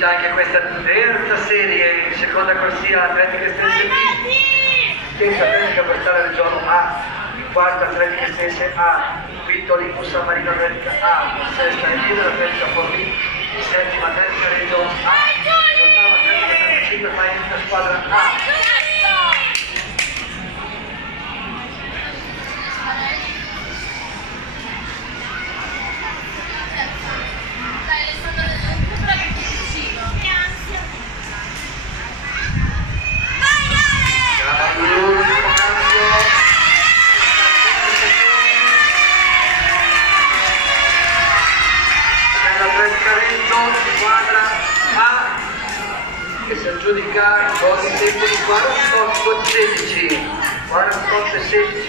finita anche questa terza serie, seconda corsia Atletica Estense B, terza Atletica Portale Regione A, quarta Atletica Estense A, quinto Olympus San Marino Atletica A, sesta Elisa Atletica Forlì, settima Atletica Regione A, ottava Atletica San Città Faenza squadra A. Squadra A che si aggiudica con il tempo di 48-16